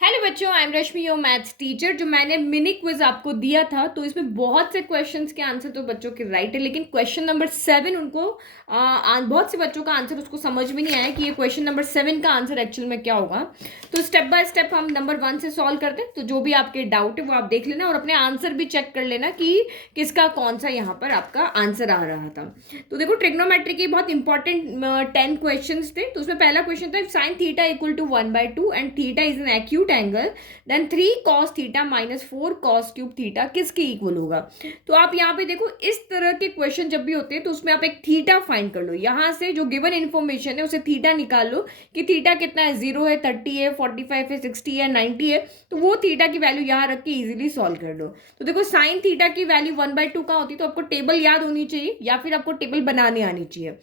Hello बच्चों, I am Rashmi your maths teacher. जो मैंने मिनी क्विज आपको दिया था तो इसमें बहुत से क्वेश्चंस के आंसर तो बच्चों के राइट है, लेकिन क्वेश्चन नंबर 7 उनको बहुत से बच्चों का आंसर उसको समझ में नहीं आया कि ये क्वेश्चन नंबर 7 का आंसर एक्चुअल में क्या होगा। तो स्टेप बाय स्टेप हम नंबर 1 से सॉल्व करते हैं। तो जो भी आपके डाउट है वो आप देख लेना और अपने आंसर भी चेक कर लेना कि किसका कौन सा यहाँ पर आपका आंसर आ रहा था। तो देखो, ट्रिग्नोमेट्री के बहुत इंपॉर्टेंट 10 क्वेश्चन थे। तो उसमें पहला क्वेश्चन था sine theta equal to 1/2 and theta is an acute angle, then 3 cos theta minus 4 cos cube theta किसके इक्वल होगा। तो आप यहाँ पे देखो, इस तरह के क्वेश्चन जब भी होते हैं तो उसमें आप एक थीटा फाइंड कर लो। यहाँ से जो गिवन इन्फॉर्मेशन है उसे थीटा निकाल लो कि थीटा कितना है, 0 है, 30 है, 45 है, 60 है, 90 है। तो वो थीटा की वैल्यू यहाँ रख के इजीली सॉल्व कर लो। तो देखो, साइन थीटा की वैल्यू 1/2 का होती है, तो आपको टेबल याद होनी चाहिए या फिर आपको टेबल बनाने आनी चाहिए।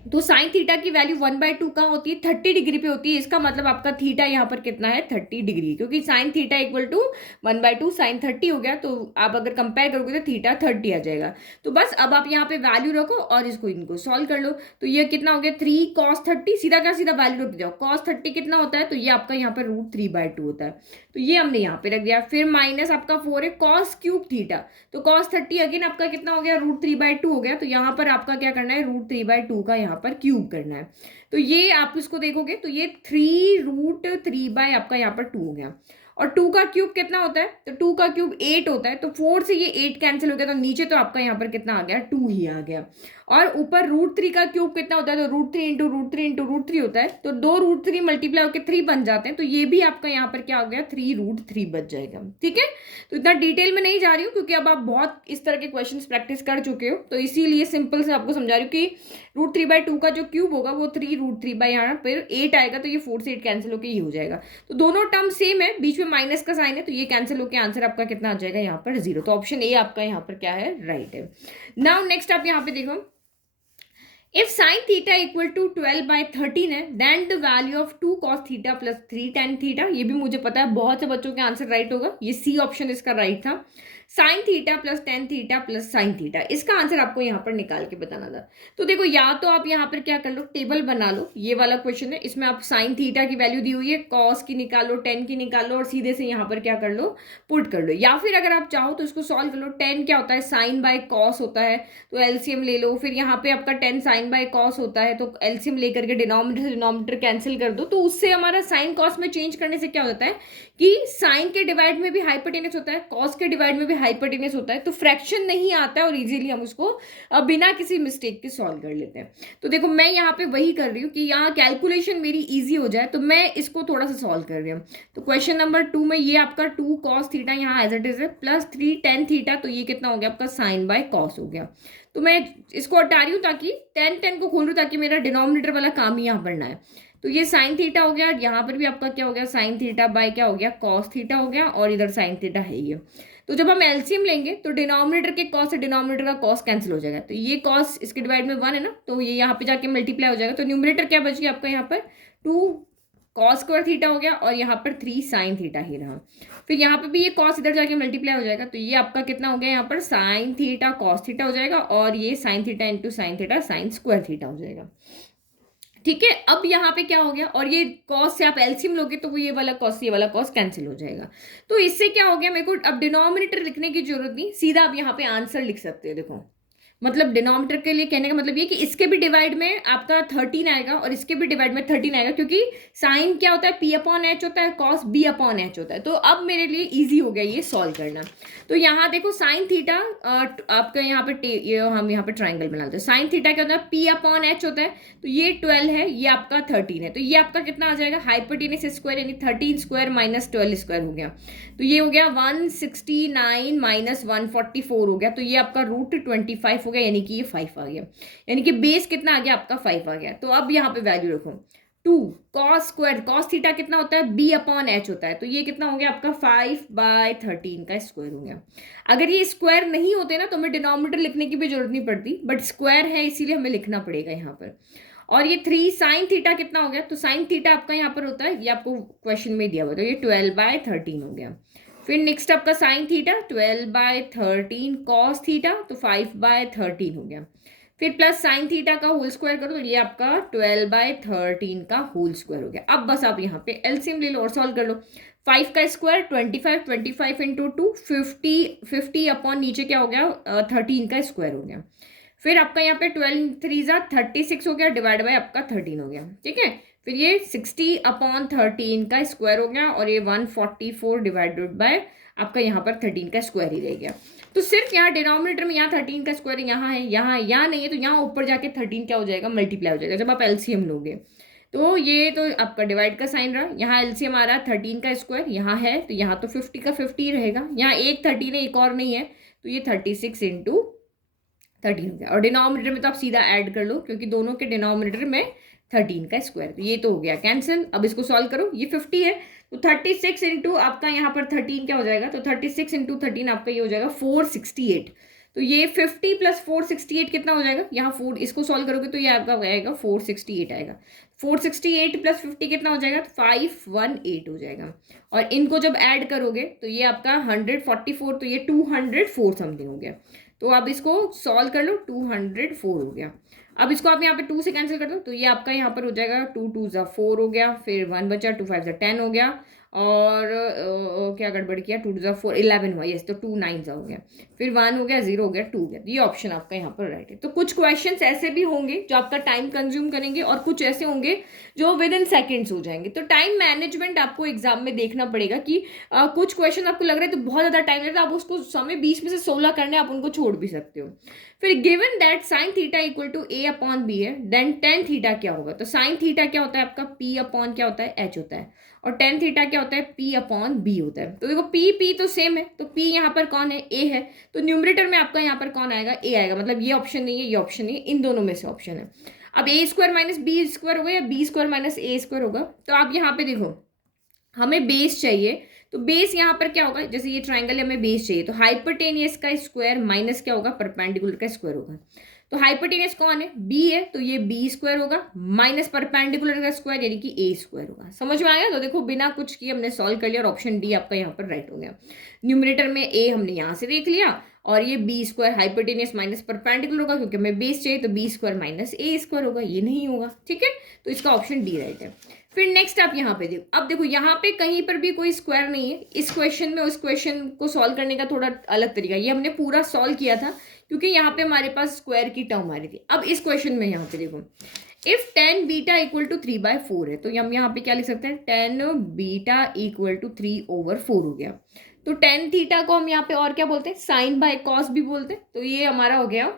तो साइन थीटा की वैल्यू 1/2 का होती है, 30 डिग्री पे होती है। इसका मतलब आपका थीटा यहाँ पर कितना है, 30 डिग्री, क्योंकि sine theta equal to 1/2 sine 30 हो गया। तो आप अगर कंपेयर करोगे तो थीटा 30 आ जाएगा। तो बस अब आप यहाँ पे वैल्यू रखो और इसको इनको सॉल्व कर लो। तो ये कितना हो गया, 3 cos 30, सीधा का सीधा वैल्यू रख जाओ। cos 30 कितना होता है, तो ये आपका यहाँ पर √3/2 होता है। तो ये हमने यहाँ पे रख दिया। फिर माइनस आपका 4 है cos क्यूब थीटा। तो cos 30 अगेन आपका कितना हो गया, √3/2 हो गया। तो यहाँ पर आपका क्या करना है, √3/2 का यहाँ पर क्यूब करना है। तो ये आप इसको देखोगे तो ये 3√3 आपका यहाँ पर 2 हो गया। और 2 का क्यूब कितना होता है, तो 2 का क्यूब 8 होता है। तो 4 से ये 8 कैंसिल हो गया, तो नीचे तो आपका यहाँ पर कितना आ गया, 2 ही आ गया। और ऊपर √3 का क्यूब कितना होता है, तो √3 इंटू √3 इंटू √3 होता है। तो 2 √3 मल्टीप्लाई होकर 3 बन जाते हैं। तो ये भी आपका यहाँ पर क्या हो गया, 3√3 बच जाएगा। ठीक है। तो इतना डिटेल में नहीं जा रही हूँ क्योंकि अब आप बहुत इस तरह के क्वेश्चन प्रैक्टिस कर चुके हो, तो इसीलिए सिंपल से आपको समझा रही हूँ कि √3/2 का जो क्यूब होगा वो 3√3 यहाँ पर 8 आएगा। तो ये 4 से 8 कैंसिल होकर ये हो जाएगा। तो दोनों टर्म सेम है, बीच में माइनस का साइन है, तो ये कैंसिल होकर आंसर आपका कितना आ जाएगा, यहाँ पर 0। तो ऑप्शन ए आपका यहाँ पर क्या है, राइट है। नाउ नेक्स्ट आप यहाँ पे देखो, if sin theta equal to 12/13 है, then the value of 2 cos theta plus 3 tan theta, ये भी मुझे पता है बहुत से बच्चों के आंसर राइट होगा, ये सी ऑप्शन इसका राइट था। Sine theta plus tan theta plus sine theta, इसका आंसर आपको यहाँ पर निकाल के बताना था। तो देखो, या तो आप यहाँ पर क्या कर लो, टेबल बना लो। ये वाला क्वेश्चन है, इसमें आप साइन थीटा की वैल्यू दी हुई है, कॉस की निकालो, टेन की निकालो और सीधे से यहाँ पर क्या कर लो, पुट कर लो। या फिर अगर आप चाहो तो इसको सॉल्व कर लो। टेन क्या होता है, साइन बाय कॉस होता है, तो एलसीएम ले लो। फिर यहाँ पे आपका 10 साइन बाय कॉस होता है, तो एलसीएम लेकर के डिनोमिनेटर से डिनोमिनेटर कैंसिल कर दो। तो उससे हमारा साइन कॉस में चेंज करने से क्या होता है कि साइन के डिवाइड में भी हाइपोटेनस होता है, कॉस के डिवाइड में भी हाइपोटेनस होता है। तो फ्रैक्शन नहीं आता है और इजीली हम उसको बिना किसी मिस्टेक के सॉल्व कर लेते हैं। तो देखो, मैं यहाँ पे वही कर रही हूँ कि यहाँ कैलकुलेशन मेरी इजी हो जाए, तो मैं इसको थोड़ा सा सॉल्व कर रही हूँ। तो क्वेश्चन नंबर 2 में ये आपका 2 cos थीटा यहाँ एज इट इज है, प्लस 3 tan थीटा। तो ये कितना हो गया आपका, साइन बाय कॉस हो गया। तो मैं इसको हटा रही हूँ ताकि tan को खोल रही हूँ ताकि मेरा डिनोमिनेटर वाला काम ही यहाँ पढ़ना है। तो ये साइन थीटा हो गया, यहाँ पर भी आपका क्या हो गया, साइन थीटा बाय क्या हो गया, कॉस थीटा हो गया, और इधर साइन थीटा है ये। तो जब हम एलसीएम लेंगे तो डिनोमिनेटर के कॉस से डिनोमिनेटर का कॉस कैंसिल हो जाएगा। तो ये कॉस इसके डिवाइड में 1 है ना, तो ये यहाँ पे जाके मल्टीप्लाई हो जाएगा। तो न्यूमरेटर क्या बच गया आपका, यहाँ पर 2 cos स्क्वायर थीटा हो गया और यहाँ पर 3 साइन थीटा ही रहा। फिर यहाँ पे भी ये कॉस इधर जाके मल्टीप्लाई हो जाएगा। तो ये आपका कितना हो गया, यहाँ पर साइन थीटा कॉस थीटा हो जाएगा, और ये sine theta into sine theta sine square theta हो जाएगा। ठीक है। अब यहाँ पे क्या हो गया, और ये कॉस से आप एलसीएम लोगे तो वो ये वाला कॉस ये वाला कॉस कैंसिल हो जाएगा। तो इससे क्या हो गया, मेरे को अब डिनोमिनेटर लिखने की जरूरत नहीं, सीधा आप यहाँ पे आंसर लिख सकते हो। देखो, मतलब डिनोमिनेटर के लिए कहने का मतलब ये कि इसके भी डिवाइड में आपका 13 आएगा और इसके भी डिवाइड में 13 आएगा, क्योंकि साइन क्या होता है, P/H होता है, कॉस B/H होता है। तो अब मेरे लिए इजी हो गया ये सॉल्व करना। तो यहाँ देखो, साइन थीटा आपका यहाँ पे ये हम यहाँ पे ट्राइंगल बनाते हैं। साइन थीटा क्या होता है, P/H होता है। तो ये 12 है, ये आपका 13 है। तो ये आपका कितना आ जाएगा, हाइपोटेनस स्क्वायर यानी 13 स्क्वायर माइनस 12 स्क्वायर हो गया। तो ये हो गया 169 माइनस 144 हो गया। तो ये आपका √25 हो गया, यानी कि ये 5 आ गया, यानी कि बेस कितना आ गया आपका 5 आ गया। तो अब यहाँ पे वैल्यू रखो, 2 cos स्क्वायर, cos थीटा कितना होता है, B/H होता है। तो ये कितना हो गया आपका 5/13 का स्क्वायर हो गया। अगर ये स्क्वायर नहीं होते ना तो हमें डिनोमिनेटर लिखने की भी जरूरत नहीं पड़ती, बट स्क्वायर है इसीलिए हमें लिखना पड़ेगा यहाँ पर। और ये 3 साइन थीटा कितना हो गया, तो साइन थीटा आपका यहाँ पर होता है, ये आपको क्वेश्चन में दिया हुआ, तो ये 12/13 हो गया। फिर नेक्स्ट आपका साइन थीटा 12/13 कॉस थीटा, तो 5/13 हो गया। फिर प्लस साइन थीटा का होल स्क्वायर करो तो ये आपका 12/13 का होल स्क्वायर हो गया। अब बस आप यहाँ पे एलसीएम ले लो और सॉल्व कर लो। 5 का स्क्वायर 25, 25 इंटू 2 50, 50 अपॉन नीचे क्या हो गया 13 का स्क्वायर हो गया। फिर आपका यहाँ पे 12 3 जा 36 हो गया डिवाइड बाय आपका 13 हो गया, ठीक है। फिर ये 60/13 का स्क्वायर हो गया और ये 144 डिवाइडेड बाय आपका यहाँ पर 13 का स्क्वायर ही रह गया। तो सिर्फ यहाँ डिनोमिनेटर में यहाँ 13 का स्क्वायर यहाँ है, यहाँ नहीं है, तो यहाँ ऊपर जाके 13 क्या हो जाएगा मल्टीप्लाई हो जाएगा जब आप एलसीएम लोगे। तो ये तो आपका डिवाइड का साइन रहा, यहाँ एलसीएम आ रहा है 13 का स्क्वायर, यहाँ है तो यहाँ तो 50 का 50 रहेगा, यहाँ एक 13 है एक और नहीं है, तो ये 36 इंटू 13 हो गया। और डिनोमिनेटर में तो आप सीधा ऐड कर लो क्योंकि दोनों के डिनोमिनेटर में 13 का स्क्वायर, तो ये तो हो गया कैंसिल। अब इसको सॉल्व करो, ये 50 है तो 36 इंटू आपका यहाँ पर 13 क्या हो जाएगा, तो 36 इंटू 13 आपका ये हो जाएगा 468। तो ये 50 प्लस 468 कितना हो जाएगा, यहाँ 4 इसको सॉल्व करोगे तो ये आपका आएगा 468 आएगा। 468 प्लस 50 कितना हो जाएगा, 518 हो जाएगा। और इनको जब ऐड करोगे तो ये आपका 144, तो ये 204 समथिंग हो गया। तो अब इसको सॉल्व कर लो, 204 हो गया। अब इसको आप यहाँ पे 2 से कैंसिल कर दो तो ये आपका यहाँ पर हो जाएगा 2 2 ज़ा 4 हो गया, फिर 1 बचा, 2 5 ज़ा 10 हो गया, और क्या गड़बड़ किया, 2 2 ज़ा 4 11 हुआ, यस, तो 2 9 ज़ा हो गया, फिर 1 हो गया, 0 हो गया, 2 हो गया। ये ऑप्शन आपका यहाँ पर राइट है। तो कुछ क्वेश्चंस ऐसे भी होंगे जो आपका टाइम कंज्यूम करेंगे और कुछ ऐसे होंगे जो विद इन सेकेंड्स हो जाएंगे। तो टाइम मैनेजमेंट आपको एग्जाम में देखना पड़ेगा कि कुछ क्वेश्चन आपको लग रहा है तो बहुत ज़्यादा टाइम लगता है, आप उसको समय 20 में से 16 करने आप उनको छोड़ भी सकते हो। फिर given that sine theta equal to A upon B है, देन टेन थीटा क्या होगा, तो साइन थीटा क्या होता है आपका पी अपॉन क्या होता है एच होता है, और टेन थीटा क्या होता है पी अपॉन बी होता है। तो देखो पी तो सेम है, तो पी यहाँ पर कौन है, ए है, तो न्यूमरेटर में आपका यहाँ पर कौन आएगा, ए आएगा, मतलब ये ऑप्शन नहीं है, ये ऑप्शन नहीं है, इन दोनों में से ऑप्शन है। अब ए स्क्वायर माइनस बी स्क्वायर होगा या B square minus A square होगा, तो आप यहाँ पे देखो हमें बेस चाहिए, तो बेस यहाँ पर क्या होगा, जैसे ये ट्राइंगल हमें बेस चाहिए, तो हाइपोटेनियस का स्क्वायर माइनस क्या होगा परपेंडिकुलर का स्क्वायर होगा। तो हाइपोटेनियस कौन है, बी है, तो ये बी स्क्वायर होगा माइनस परपेंडिकुलर का स्क्वायर यानी कि ए स्क्वायर होगा। समझ में आया, तो देखो बिना कुछ किए हमने सॉल्व कर लिया और ऑप्शन डी आपका यहाँ पर राइट हो गया। न्यूमरेटर में ए हमने यहाँ से देख लिया, और ये B square hypotenuse minus perpendicular होगा क्योंकि हमें बेस चाहिए, तो B square minus A square होगा, ये नहीं होगा, ठीक है। तो इसका ऑप्शन डी राइट है। फिर नेक्स्ट आप यहाँ पे देखो, अब देखो यहाँ पे कहीं पर भी कोई स्क्वायर नहीं है, इस क्वेश्चन में उस क्वेश्चन को सॉल्व करने का थोड़ा अलग तरीका, ये हमने पूरा सॉल्व किया था क्योंकि यहाँ पे हमारे पास स्क्वायर की टर्म आ रही थी। अब इस क्वेश्चन में यहाँ पे देखो if tan beta equal to 3/4 है, तो हम यहाँ पे क्या लिख सकते हैं, टेन बीटा इक्वल टू 3/4 हो गया। तो टेन थीटा को हम यहाँ पे और क्या बोलते हैं, साइन बाय कॉस भी बोलते हैं। तो ये हमारा हो गया,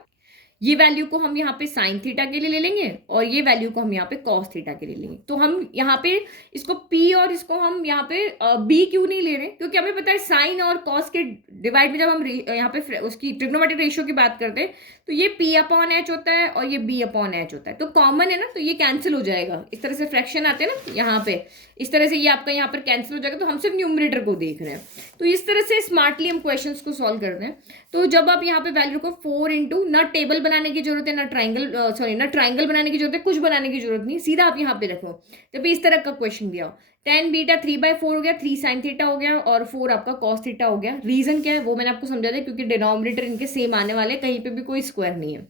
ये वैल्यू को हम यहाँ पे साइन थीटा के लिए ले लेंगे और ये वैल्यू को हम यहाँ पे कॉस थीटा के लिए लेंगे। तो हम यहाँ पे इसको पी और इसको हम यहाँ पे बी क्यों नहीं ले रहे, क्योंकि हमें पता है साइन और कॉस के डिवाइड में जब हम यहाँ पे उसकी ट्रिग्नोमेट्रिक रेशियो की बात करते हैं तो ये पी अपॉन एच होता है और ये बी अपॉन एच होता है, तो कॉमन है ना, तो ये कैंसिल हो जाएगा। इस तरह से फ्रैक्शन आते हैं ना यहाँ पे, इस तरह से ये आपका यहाँ पर कैंसिल हो जाएगा। तो हम सिर्फ न्यूमरेटर को देख रहे हैं, तो इस तरह से स्मार्टली हम क्वेश्चंस को सॉल्व करते हैं। तो जब आप यहाँ पे वैल्यू को 4 इंटू, ना टेबल बनाने की जरूरत है, ना ट्राइंगल बनाने की जरूरत है, कुछ बनाने की जरूरत नहीं, सीधा आप यहाँ पे रखो। जब भी इस तरह का क्वेश्चन दिया हो, टेन बीटा 3/4 हो गया, 3 साइन थीटा हो गया और 4 आपका कॉस थीटा हो गया। रीजन क्या है वो मैंने आपको समझा दिया, क्योंकि डिनोमिनेटर इनके सेम आने वाले, कहीं पे भी कोई स्क्वायर नहीं है।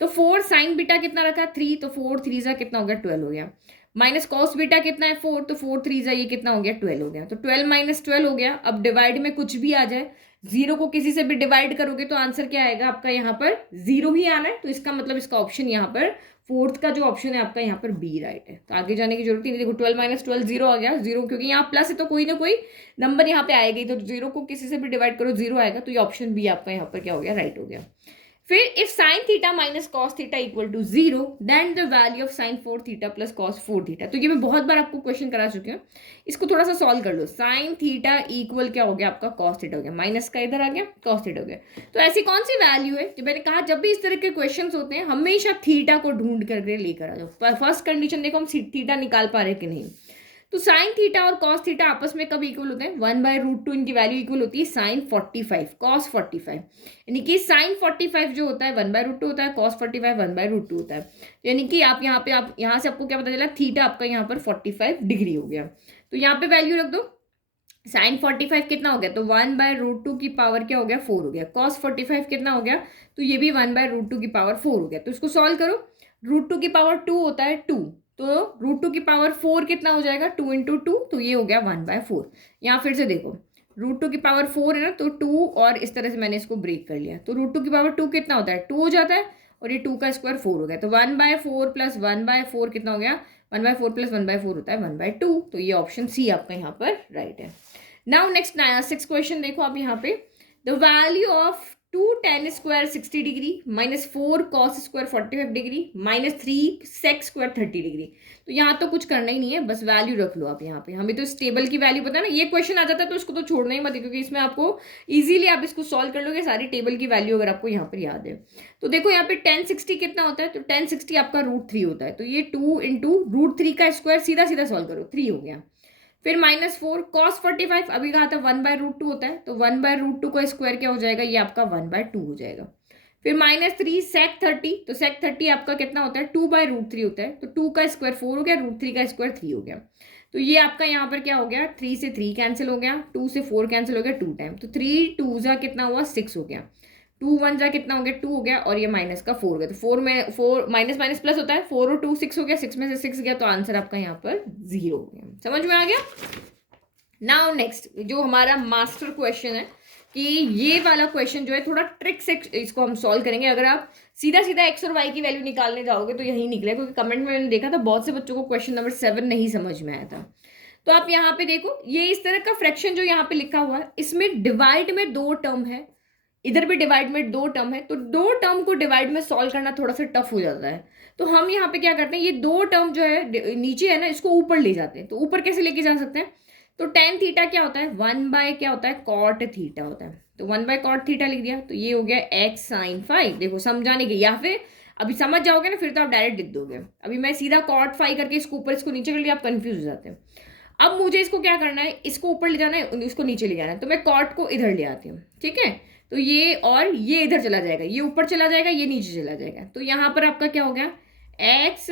तो 4 साइन बीटा कितना रखा 3, तो 4 3 जा कितना हो गया 12 हो गया, माइनस कॉस बीटा कितना है 4, तो 4 3 जा ये कितना हो गया 12 हो गया। तो 12 माइनस 12 हो गया। अब डिवाइड में कुछ भी आ जाए, जीरो को किसी से भी डिवाइड करोगे तो आंसर क्या आएगा आपका, यहाँ पर जीरो ही आना है। तो इसका मतलब इसका ऑप्शन यहाँ पर फोर्थ का जो ऑप्शन है आपका यहाँ पर बी राइट है। तो आगे जाने की जरूरत ही नहीं। देखो 12 माइनस 12 जीरो आ गया, जीरो क्योंकि यहाँ प्लस है तो कोई ना कोई नंबर यहाँ पे आएगा ही, तो जीरो को किसी से भी डिवाइड करो जीरो आएगा। तो ये ऑप्शन बी आपका यहाँ पर क्या हो गया, राइट हो गया। फिर if sine theta minus cos theta equal to 0 then the value of sine 4 theta plus cos 4 theta. तो ये मैं बहुत बार आपको क्वेश्चन करा चुकी हूँ, इसको थोड़ा सा सॉल्व कर लो। साइन थीटा इक्वल क्या हो गया आपका, कॉस थीटा हो गया, माइनस का इधर आ गया कॉस थीटा हो गया। तो ऐसी कौन सी वैल्यू है, जो मैंने कहा जब भी इस तरह के क्वेश्चन होते हैं हमेशा थीटा को ढूंढ करके लेकर आ जाओ। फर्स्ट कंडीशन देखो हम थीटा निकाल पा रहे कि नहीं। तो साइन थीटा और कॉस थीटा आपस में कब इक्वल होते हैं, 1/√2 इनकी वैल्यू इक्वल होती है साइन 45 कॉस 45, यानी कि साइन 45 जो होता है 1/√2 होता है, कॉस 45 1/√2 होता है। यानी कि आप यहाँ से आपको क्या पता चला, थीटा आपका यहाँ पर 45 डिग्री हो गया। तो यहाँ पे वैल्यू रख दो, साइन 45 कितना हो गया, तो 1/√2 की पावर क्या हो गया, 4 हो गया। कॉस 45 कितना हो गया, तो ये भी 1/√2 की पावर 4 हो गया। तो इसको सॉल्व करो, √2 की पावर 2 होता है 2, तो √2 की पावर 4 कितना हो जाएगा, 2 इंटू 2, तो ये हो गया 1/4। यहाँ फिर से देखो, √2 की पावर 4 है ना, तो 2 और इस तरह से मैंने इसको ब्रेक कर लिया, तो √2 की पावर 2 कितना होता है, 2 हो जाता है, और ये 2 का स्क्वायर 4 हो गया, तो 1/4 प्लस 1/4 कितना हो गया, 1/4 प्लस 1/4 होता है 1/2। तो ये ऑप्शन सी आपका यहाँ पर राइट है। नाउ नेक्स्ट 6 क्वेश्चन देखो आप यहाँ पे, the value of 2 tan square 60 degree -4 cos square 45 degree -3 sec square 30 degree. तो यहाँ तो कुछ करना ही नहीं है, बस वैल्यू रख लो आप यहाँ पे। हमें तो इस टेबल की वैल्यू पता है ना, ये क्वेश्चन आ जाता है तो इसको तो छोड़ना ही मत, क्योंकि इसमें आपको इजीली आप इसको सॉल्व कर लोगे, सारी टेबल की वैल्यू अगर आपको यहाँ पर याद है। तो देखो यहाँ पे tan 60 कितना होता है, तो tan 60 आपका √3 होता है, तो ये 2 इंटू √3 का स्क्वायर सीधा सीधा सॉल्व करो, 3 हो गया। फिर -4 cos 45, अभी कहा था 1/√2 होता है, तो 1/√2 का स्क्वायर क्या हो जाएगा, ये आपका 1/2 हो जाएगा। फिर -3 sec 30, तो sec 30 आपका कितना होता है, 2/√3 होता है, तो 2 का स्क्वायर 4 हो गया, √3 का स्क्वायर 3 हो गया। तो ये आपका यहाँ पर क्या हो गया, 3 से 3 कैंसिल हो गया, 2 से 4 कैंसिल हो गया 2 टाइम, तो 3 2 जा कितना हुआ 6 हो गया, 2 1 जा कितना हो गया 2 हो गया, और ये माइनस का 4 हो गया, तो 4 में 4 माइनस माइनस प्लस होता है, 4 और 2 6 हो गया, 6 में से 6 गया, तो आंसर आपका यहाँ पर 0 हो गया। समझ में आ गया। नाउ नेक्स्ट जो हमारा मास्टर क्वेश्चन है, कि ये वाला क्वेश्चन जो है थोड़ा ट्रिक से इसको हम सॉल्व करेंगे। अगर आप सीधा सीधा एक्स और वाई की वैल्यू निकालने जाओगे तो यही निकलेगा, क्योंकि कमेंट में मैंने देखा था बहुत से बच्चों को क्वेश्चन नंबर 7 नहीं समझ में आया था। तो आप यहाँ पे देखो, ये इस तरह का फ्रैक्शन जो यहाँ पे लिखा हुआ है, इसमें डिवाइड में 2 टर्म है, इधर भी डिवाइड में 2 टर्म है, तो 2 टर्म को डिवाइड में सॉल्व करना थोड़ा सा टफ हो जाता है। तो हम यहाँ पे क्या करते हैं, ये 2 टर्म जो है नीचे है ना, इसको ऊपर ले जाते हैं। तो ऊपर कैसे लेके जा सकते हैं, तो tan थीटा क्या होता है, 1 क्या होता है, cot थीटा होता है, तो 1/cot थीटा लिख दिया, तो ये हो गया x sin फाई। देखो समझाने के, या फिर अभी समझ जाओगे ना फिर तो आप डायरेक्ट लिख दोगे। अभी मैं सीधा cot फाई करके इसको ऊपर इसको नीचे कर लिया, आप कंफ्यूज हो जाते हैं। अब मुझे इसको क्या करना है, इसको ऊपर ले जाना है, इसको नीचे ले जाना है, तो मैं cot को इधर ले आती हूँ, ठीक है। तो ये और ये इधर चला जाएगा, ये ऊपर चला जाएगा, ये नीचे चला जाएगा, तो यहाँ पर आपका क्या हो गया x,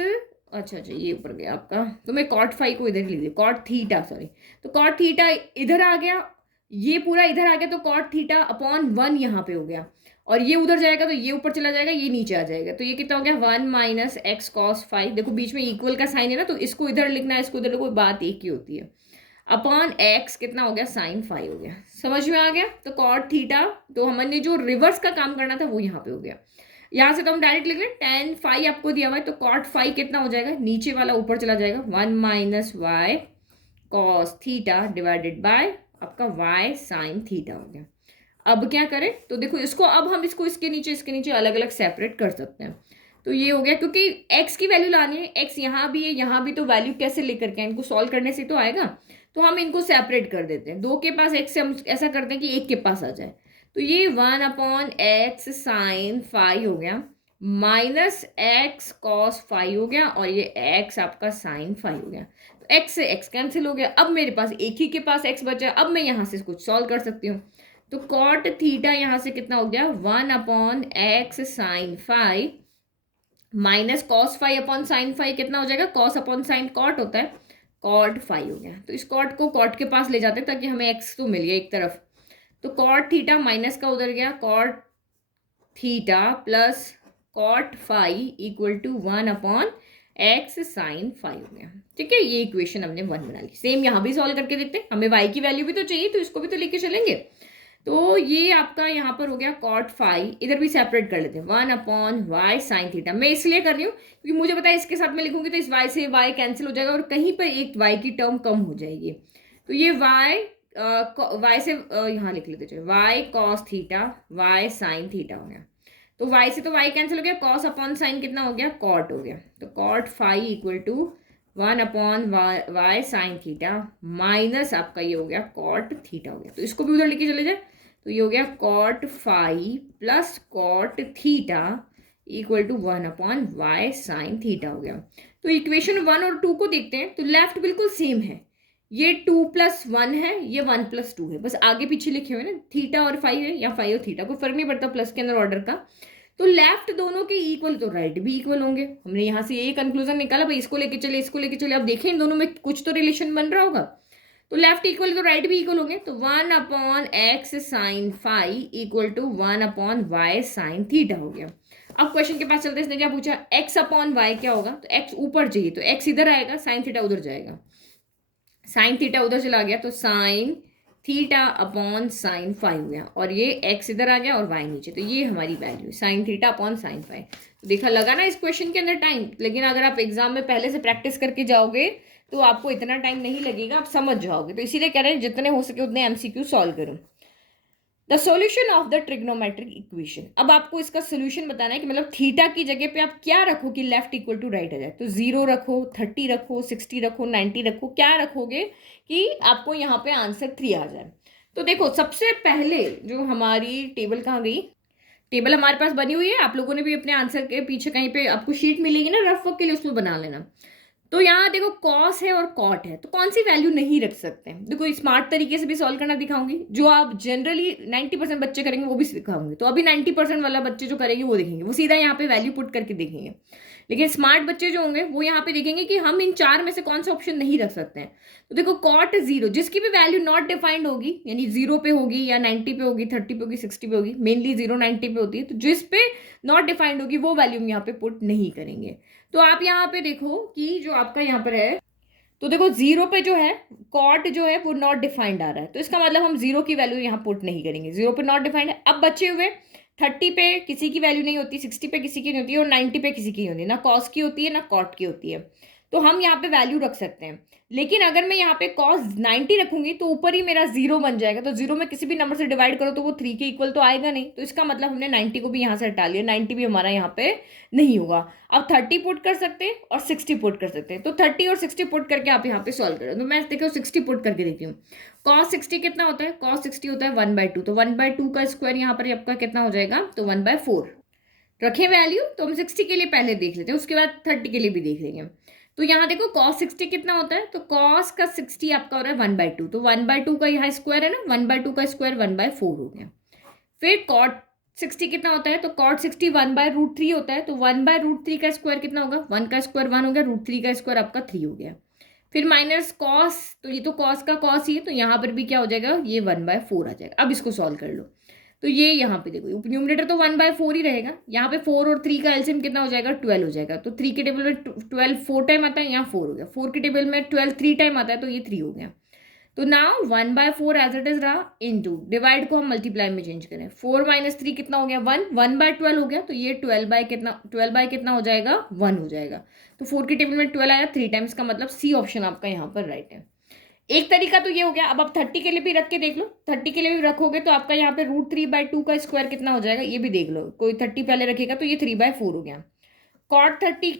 अच्छा ये ऊपर गया आपका, तो मैं cot फाई को इधर लिख दी, cot थीटा सॉरी, तो cot थीटा इधर आ गया, ये पूरा इधर आ गया, तो cot थीटा अपॉन 1 यहाँ पे हो गया, और ये उधर जाएगा तो ये ऊपर चला जाएगा, ये नीचे आ जाएगा, तो ये कितना हो गया 1 - x cos फाई। देखो बीच में इक्वल का साइन है ना, तो इसको इधर लिखना है, इसको इधर, कोई बात एक ही होती है, अपॉन x कितना हो गया sin फाई हो गया। समझ में आ गया। तो cot थीटा, तो हमने जो रिवर्स का काम करना था वो यहाँ पे हो गया। यहाँ से तो हम डायरेक्ट लिख लें, tan फाई आपको दिया हुआ है, तो cot फाई कितना हो जाएगा, नीचे वाला ऊपर चला जाएगा, 1 - y cos theta divided by आपका y sin थीटा हो गया। अब क्या करें, तो देखो इसको, अब हम इसको इसके नीचे अलग अलग सेपरेट कर सकते हैं। तो ये हो गया, क्योंकि x की वैल्यू लानी है, x यहाँ भी है यहाँ भी, तो वैल्यू कैसे लेकर के इनको सॉल्व करने से तो आएगा, तो हम इनको सेपरेट कर देते हैं। 2 के पास x से हम ऐसा करते हैं कि 1 के पास आ जाए, तो ये 1/x sin फाई हो गया, -x cos फाई हो गया, और ये x आपका sin फाई हो गया, तो x से x कैंसिल हो गया। अब मेरे पास एक ही के पास x बचा, अब मैं यहाँ से कुछ सॉल्व कर सकती हूँ। तो cot थीटा यहाँ से कितना हो गया, 1/x sin phi minus cos phi upon sine phi कितना हो जाएगा, कॉस अपॉन साइन कॉट होता है, कॉट फाई हो गया। तो इस कॉट को कॉट के पास ले जाते हैं ताकि हमें एक्स तो मिल गया एक तरफ, तो कॉट थीटा माइनस का उधर गया, cot theta plus cot phi equal to 1/x sine phi हो गया। ठीक है, ये इक्वेशन हमने 1 बना ली। सेम यहाँ भी सॉल्व करके देखते हैं, हमें y की वैल्यू भी तो चाहिए, तो इसको भी तो लेके चलेंगे। तो ये आपका यहाँ पर हो गया कॉट फाई, इधर भी सेपरेट कर लेते हैं, 1/y साइन थीटा। मैं इसलिए कर रही हूँ क्योंकि मुझे पता है इसके साथ में लिखूंगी तो इस y से y कैंसिल हो जाएगा और कहीं पर एक y की टर्म कम हो जाएगी। तो ये y से यहाँ लिख लेते चलो, y cos theta y sign theta हो गया। तो y से तो y कैंसिल हो गया, कॉस अपॉन साइन कितना हो गया, कॉट हो गया। तो cot phi equal to 1/y sine theta minus आपका ये हो गया कॉट थीटा हो गया। तो इसको भी उधर लेके चले जाए, तो ये हो गया cot phi plus cot theta equal to 1/y sine theta हो गया। तो इक्वेशन 1 और 2 को देखते हैं, तो लेफ्ट बिल्कुल सेम है, ये 2 + 1 है, ये 1 + 2 है, बस आगे पीछे लिखे हुए ना, थीटा और फाई है या फाई और थीटा, कोई फर्क नहीं पड़ता प्लस के अंदर ऑर्डर का। तो लेफ्ट दोनों के इक्वल, तो राइट भी इक्वल होंगे। हमने यहाँ से ये कंक्लूजन निकाला, भाई इसको लेके चले इसको लेके चले, अब देखें इन दोनों में कुछ तो रिलेशन बन रहा होगा। तो लेफ्ट इक्वल तो राइट भी इक्वल होंगे, तो 1/x sine phi equal to 1/y sine theta हो गया। अब क्वेश्चन के पास चलते हैं, इसने क्या पूछा, x/y क्या होगा, तो x ऊपर चाहिए तो x इधर आएगा, साइन थीटा उधर जाएगा, साइन थीटा उधर चला गया तो sine theta upon sine five हो गया, और ये x इधर आ गया और y नीचे, तो ये हमारी value sine theta upon sine five. तो देखा लगा ना इस क्वेश्चन के अंदर टाइम, लेकिन अगर आप एग्जाम में पहले से प्रैक्टिस करके जाओगे तो आपको इतना टाइम नहीं लगेगा, आप समझ जाओगे। तो इसीलिए कह रहे हैं जितने हो सके उतने एमसीक्यू सॉल्व करो। The solution of the trigonometric equation, अब आपको इसका सोल्यूशन बताना है कि मतलब थीटा की जगह पे आप क्या रखो कि लेफ्ट इक्वल टू राइट आ जाए। तो 0 रखो, 30 रखो, 60 रखो, 90 रखो, क्या रखोगे कि आपको यहाँ पे आंसर 3 आ जाए। तो देखो सबसे पहले जो हमारी टेबल कहाँ गई, टेबल हमारे पास बनी हुई है, आप लोगों ने भी अपने आंसर के पीछे कहीं पे आपको शीट मिलेगी ना रफ वर्क के लिए, उसमें बना लेना। तो यहाँ देखो कॉस है और कॉट है, तो कौन सी वैल्यू नहीं रख सकते हैं। देखो स्मार्ट तरीके से भी सॉल्व करना दिखाऊंगी, जो आप जनरली 90% बच्चे करेंगे वो भी सिखाऊंगी। तो अभी 90% वाला बच्चे जो करेंगे वो देखेंगे, वो सीधा यहाँ पे वैल्यू पुट करके देखेंगे। लेकिन स्मार्ट बच्चे जो होंगे वो यहाँ पे देखेंगे कि हम इन चार में से कौन सा ऑप्शन नहीं रख सकते हैं। तो देखो कॉट 0, जिसकी भी वैल्यू नॉट डिफाइंड होगी, यानी 0 पे होगी या 90 पे होगी, 30 पे होगी, 60 पे होगी, मेनली 0 90 पे होती है, तो जिस पे नॉट डिफाइंड होगी वो वैल्यू हम यहाँ पे पुट नहीं करेंगे। तो आप यहाँ पे देखो कि जो आपका यहाँ पर है, तो देखो 0 पे जो है कॉट जो है वो नॉट डिफाइंड आ रहा है, तो इसका मतलब हम 0 की वैल्यू यहाँ पुट नहीं करेंगे, 0 पे नॉट डिफाइंड है। अब बचे हुए 30 पे किसी की वैल्यू नहीं होती, 60 पे किसी की नहीं होती है, और 90 पे किसी की नहीं होती, ना कॉस की होती है ना कॉट की होती है। तो हम यहाँ पे वैल्यू रख सकते हैं, लेकिन अगर मैं यहाँ पे कॉस 90 रखूंगी तो ऊपर ही मेरा 0 बन जाएगा, तो 0 में किसी भी नंबर से डिवाइड करो तो वो 3 के इक्वल तो आएगा नहीं, तो इसका मतलब हमने 90 को भी यहाँ से हटा लिया, 90 भी हमारा यहाँ पे नहीं होगा। अब 30 पुट कर सकते हैं और 60 पुट कर सकते हैं, तो 30 और 60 पुट करके आप यहाँ पे सॉल्व करो। तो मैं देखो 60 पुट करके देखती हूँ। कॉस 60 कितना होता है, कॉस 60 होता है 1/2, तो 1/2 का स्क्वायर यहाँ पर आपका कितना हो जाएगा, तो 1/4 रखें वैल्यू। तो हम 60 के लिए पहले देख लेते हैं, उसके बाद 30 के लिए भी देख लेंगे। तो यहाँ देखो cos 60 कितना होता है, तो cos का 60 आपका हो रहा है 1/2, तो 1/2 का यहाँ स्क्वायर है ना, 1/2 का स्क्वायर 1/4 हो गया। फिर cot 60 कितना होता है, तो cot 60 1/√3 होता है, तो 1/√3 का स्क्वायर कितना होगा, 1 का स्क्वायर 1 हो गया, √3 का स्क्वायर आपका 3 हो गया। फिर माइनस कॉस, तो ये तो कॉस का कॉस ही है, तो यहाँ पर भी क्या हो जाएगा, ये 1/4 आ जाएगा। अब इसको सॉल्व कर लो, तो ये यहाँ पे देखो न्यूमरेटर तो 1/4 ही रहेगा, यहाँ पे 4 और 3 का एलसीएम कितना हो जाएगा, 12 हो जाएगा। तो 3 के टेबल में 12 4 टाइम आता है, यहाँ 4 हो गया, 4 के टेबल में 12 3 टाइम आता है, तो ये 3 हो गया। तो नाउ 1/4 एज इट इज रहा, इनटू डिवाइड को हम मल्टीप्लाई में चेंज करें, 4 - 3 कितना हो गया, 1, 1/12 हो गया, तो ये 12 बाय कितना हो जाएगा, 1 हो जाएगा। तो 4 के टेबल में 12 आया 3 टाइम्स, का मतलब सी ऑप्शन आपका यहाँ पर राइट है। एक तरीका तो ये हो गया। अब आप 30 के लिए भी रख के देख लो, 30 के लिए भी रखोगे तो आपका यहाँ पे √3/2 का स्क्वायर कितना हो जाएगा, ये भी देख लो। कोई 30 पहले रखेगा तो ये 3/4 हो गया। कॉट 30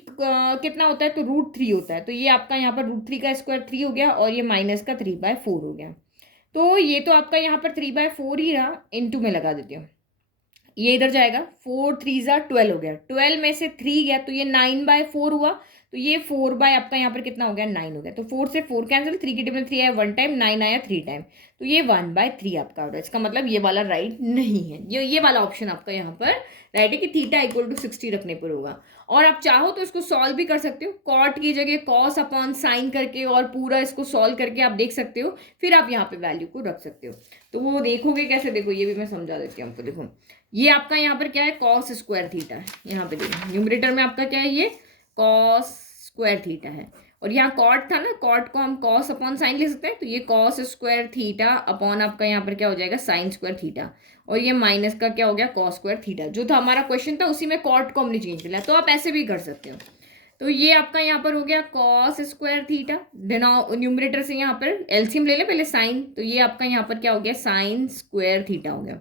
कितना होता है, तो √3 होता है, तो ये आपका यहाँ पर √3 का स्क्वायर 3 हो गया, और ये माइनस का 3/4 हो गया। तो ये तो आपका यहाँ पर 3/4 ही रहा, इनटू में लगा देती हूँ, ये इधर जाएगा, 4 3 12 हो गया, 12 में से 3 गया तो ये 9/4 हुआ, तो ये 4 बाय आपका यहाँ पर कितना हो गया, 9 हो गया। तो 4 से 4 कैंसिल, 3 की टेबल 3 आया 1 टाइम, 9 आया 3 टाइम, तो ये 1/3 आपका हो रहा है। इसका मतलब ये वाला राइट नहीं है, ये वाला ऑप्शन आपका यहाँ पर राइट है कि थीटा इक्वल टू 60 रखने पर होगा। और आप चाहो तो इसको सॉल्व भी कर सकते हो, कॉट की जगह कॉस अपॉन साइन करके और पूरा इसको सॉल्व करके आप देख सकते हो, फिर आप यहाँ पे वैल्यू को रख सकते हो। तो वो देखोगे कैसे, देखो ये भी मैं समझा देती हूँ आपको। देखो ये आपका यहाँ पर क्या है, कॉस स्क्वायर थीटा है, यहाँ पे देखो न्यूमरेटर में आपका क्या है, ये कॉस स्क्वायर थीटा है, और यहाँ कॉट था ना, कॉट को हम कॉस अपॉन साइन ले सकते हैं, तो ये कॉस स्क्वायर थीटा अपॉन आपका यहाँ पर क्या हो जाएगा, साइन स्क्वायर थीटा, और ये माइनस का क्या हो गया, कॉस स्क्वायर थीटा। जो था हमारा क्वेश्चन था उसी में कॉट को हमने चेंज किया, तो आप ऐसे भी कर सकते हो। तो ये आपका यहाँ पर हो गया कॉस स्क्वायर थीटा, न्यूमरेटर से यहाँ पर एलसीएम ले ले पहले साइन, तो ये आपका यहाँ पर क्या हो गया, साइन स्क्वायर थीटा हो गया।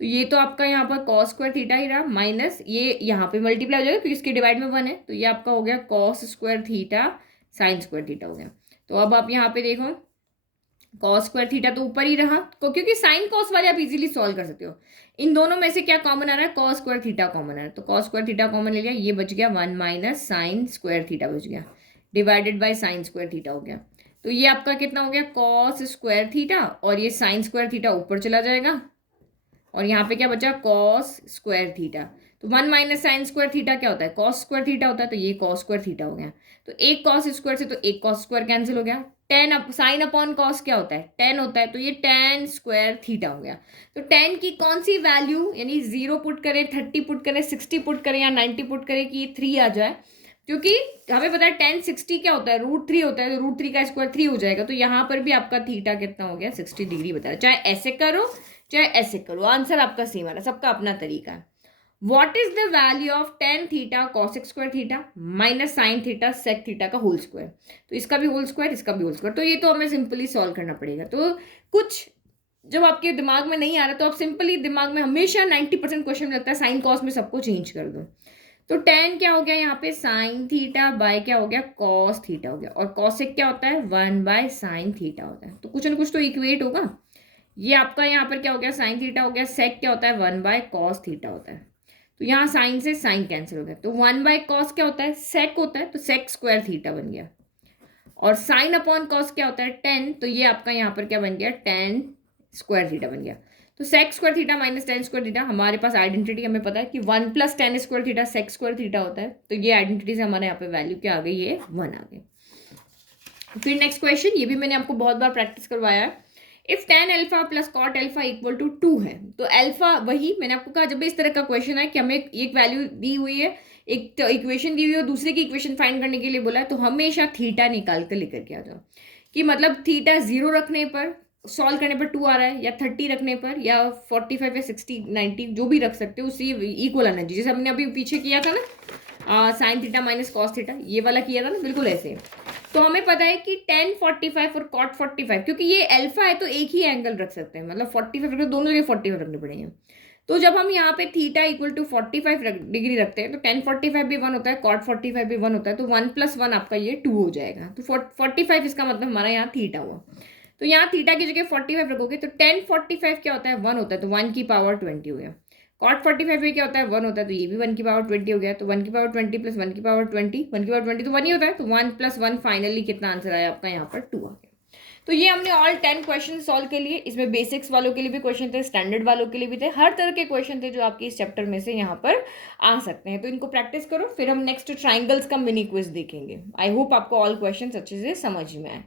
तो ये तो आपका यहाँ पर कॉस स्क्वायर थीटा ही रहा, माइनस ये यहाँ पे मल्टीप्लाई हो जाएगा क्योंकि इसके डिवाइड में 1 है, तो ये आपका हो गया cos square theta sine square theta हो गया। तो अब आप यहाँ पे देखो कॉस स्क्वायर थीटा तो ऊपर ही रहा, क्योंकि साइन कॉस वाले आप इजीली सॉल्व कर सकते हो। इन दोनों में से क्या कॉमन आ रहा है, कॉस स्क्वायर थीटा कॉमन आ रहा है, तो कॉस स्क्वायर थीटा कॉमन ले लिया, ये बच गया 1 माइनस साइन स्क्वायर थीटा बच गया, divided by sine square theta हो गया। तो ये आपका कितना हो गया, कॉस स्क्वायर थीटा, और ये साइन स्क्वायर थीटा ऊपर चला जाएगा, और यहाँ पे क्या बचा, कॉस स्क्वायर थीटा। तो 1 माइनस साइन स्क्वायर थीटा क्या होता है, कॉस स्क्वायर थीटा होता है, तो ये कॉस स्क्वायर थीटा हो गया। तो एक कॉस स्क्वायर से तो एक कॉस स्क्वायर कैंसिल हो गया, साइन अपॉन कॉस क्या होता है, 10 होता है, तो ये tan स्क्वायर थीटा हो गया। तो 10 की कौन सी वैल्यू, यानी 0 पुट करें, 30 पुट करें, 60 पुट करें या 90 पुट करें कि ये 3 आ जाए, क्योंकि हमें पता है tan 60 क्या होता है, √3 होता है, तो √3 का स्क्वायर 3 हो जाएगा। तो यहाँ पर भी आपका थीटा कितना हो गया, 60 डिग्री बताया। चाहे ऐसे करो चाहे ऐसे करो, आंसर आपका सेम आ रहा है, सबका अपना तरीका है। What is the value of tan theta cosec square theta minus sine theta sec theta का होल स्क्वायर? तो इसका भी होल स्क्वायर, इसका भी होल स्क्वायर, तो ये तो हमें सिंपली सॉल्व करना पड़ेगा। तो कुछ जब आपके दिमाग में नहीं आ रहा तो आप सिंपली दिमाग में हमेशा 90% क्वेश्चन लगता है साइन कॉस में सबको चेंज कर दो। तो tan क्या हो गया यहाँ पे, साइन थीटा बाय क्या हो गया, कॉस थीटा हो गया, और कॉसेक क्या होता है, 1/sin थीटा होता है। तो कुछ ना कुछ तो इक्वेट होगा। ये आपका यहाँ पर क्या हो गया, साइन थीटा हो गया, सेक क्या होता है, 1/cos थीटा होता है। तो यहाँ साइन से साइन कैंसिल हो गया, तो 1/cos क्या होता है, सेक होता है, तो सेक स्क्वायर थीटा बन गया। और साइन अपॉन कॉस क्या होता है, 10, तो ये आपका यहाँ पर क्या बन गया, tan स्क्वायर थीटा बन गया। तो sec square theta minus tan square theta, हमारे पास आइडेंटिटी हमें पता है कि 1 + tan square theta sec square theta होता है। तो ये आइडेंटिटी से हमारे यहाँ पे वैल्यू क्या आ गई, ये 1 आ गई। फिर नेक्स्ट क्वेश्चन, ये भी मैंने आपको बहुत बार प्रैक्टिस करवाया है। If tan alpha plus cot alpha equal to 2 है, तो अल्फा, वही मैंने आपको कहा जब भी इस तरह का क्वेश्चन है कि हमें एक वैल्यू दी हुई है, एक इक्वेशन दी हुई है, दूसरे की इक्वेशन फाइंड करने के लिए बोला है, तो हमेशा थीटा निकाल कर लेकर के आ जाओ। कि मतलब थीटा 0 रखने पर सॉल्व करने पर 2 आ रहा है, या 30 रखने पर, या 45 या 60 90 जो भी रख सकते हो, उससे इक्वल आना चाहिए। जैसे हमने अभी पीछे किया था ना, sign theta minus cos theta, ये वाला किया था ना, बिल्कुल ऐसे। तो हमें पता है कि tan 45 और cot 45, क्योंकि ये अल्फा है तो एक ही एंगल रख सकते हैं, मतलब 45 रख, दोनों जगह 45 रखने पड़ेंगे। तो जब हम यहाँ पे थीटा इक्वल टू 45 डिग्री रखते हैं, तो tan 45 भी 1 होता है, cot 45 भी 1 होता है, तो 1 + 1 आपका ये 2 हो जाएगा। तो 45 इसका मतलब हमारा यहाँ थीटा हुआ। तो यहाँ थीटा की जगह 45 रखोगे, तो tan 45 क्या होता है, 1 होता है, तो 1 की पावर 20 हो गया। cot 45 में क्या होता है, 1 होता है, तो ये भी 1 की पावर 20 हो गया। तो 1 की पावर 20 + 1 की पावर 20, 1 की पावर 20 तो 1 ही होता है, तो 1 + 1 फाइनली कितना आंसर आया आपका, यहाँ पर 2 आ गया। तो ये हमने ऑल 10 क्वेश्चन सॉल्व के लिए, इसमें बेसिक्स वालों के लिए भी क्वेश्चन थे, स्टैंडर्ड वालों के लिए भी थे, हर तरह के क्वेश्चन थे जो आपके इस चैप्टर में से यहाँ पर आ सकते हैं। तो इनको प्रैक्टिस करो, फिर हम नेक्स्ट ट्राइंगल्स का मिनी क्विज देखेंगे। आई होप आपको ऑल क्वेश्चन अच्छे से समझ में आए।